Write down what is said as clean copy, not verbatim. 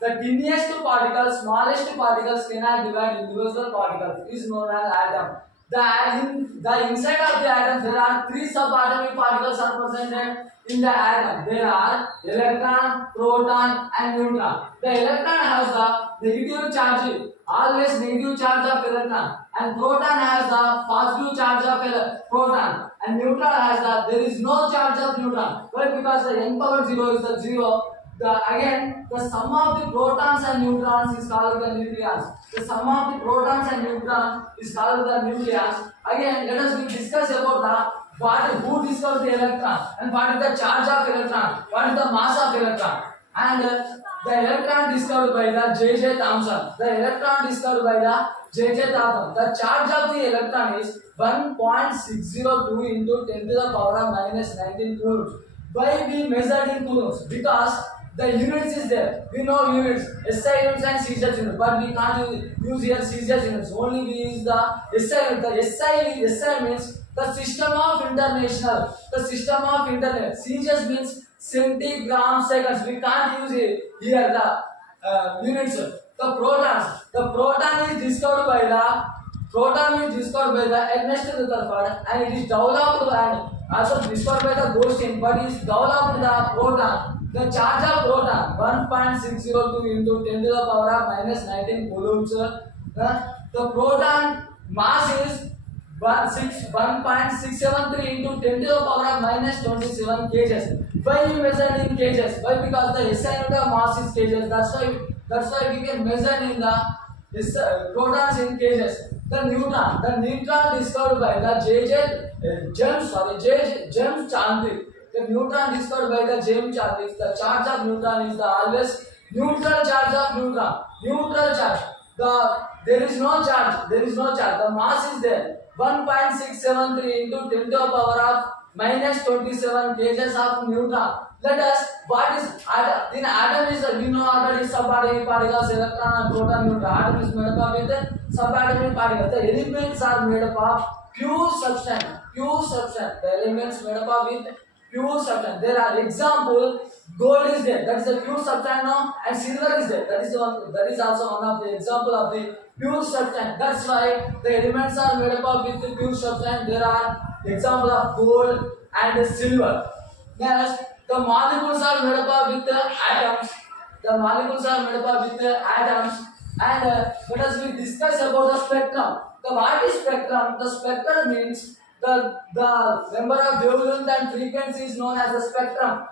The tiniest particle, smallest particles cannot divide individual particles is known as atom. The inside of the atom there are three subatomic particles are presented in the atom. There are electron, proton, and neutron. The electron has the negative charge, always negative charge of electron, and proton has the positive charge of proton, and neutron has the there is no charge of neutron. Why? Because the n power 0 is the 0. The sum of the protons and neutrons is called the nucleons. The sum of the protons and neutrons is called the nucleons. Again, let us discuss about who discovered the electron and what is the charge of electron, what is the mass of electron, and the electron discovered by the J.J. Thomson. The electron discovered by the J.J. Thomson. The charge of the electron is 1.602 into 10 to the power of minus 19 coulombs. Why we measured in coulombs? Because the units is there. We know units, SI units and CZ units, but we can't use here CZ units. Only we use the SI unit. The SI means the system of international. The system of international. CZ means centigram seconds. We can't use it here the units. The protons. The proton is discovered by the Ernest Rutherford, and it is developed and also discovered by the Goldstein, but is developed the proton. The charge of proton 1.602 into 10 to the power of minus 19 coulombs. The proton mass is 1.673 into 10 to the power of minus 27 kgs. Why we measure in kgs? Why? Because the SI unit of mass is kgs. That's why we can measure in the protons in kgs. The neutron discovered by the James Chadwick. The neutron discovered by the James Chadwick. The charge of neutron is the always neutral charge of neutron. Neutral charge. There is no charge. The mass is there. 1.673 into 10 to the power of minus 27 kgs of neutron. Let us, what is atom? In atom is, we know already subatomic particles, electron and proton, neutron. Atom is made up with subatomic particles. The elements are made up of pure substance. The elements made up with pure substance. There are example, gold is there, that is a pure substance now, and silver is there, that is also one of the example of the pure substance. That's why the elements are made up with the pure substance. There are example of gold and silver. Next, the molecules are made up with the atoms. And let us we discuss about the spectrum. What is spectrum? The spectrum means the number of wavelength and frequency is known as the spectrum.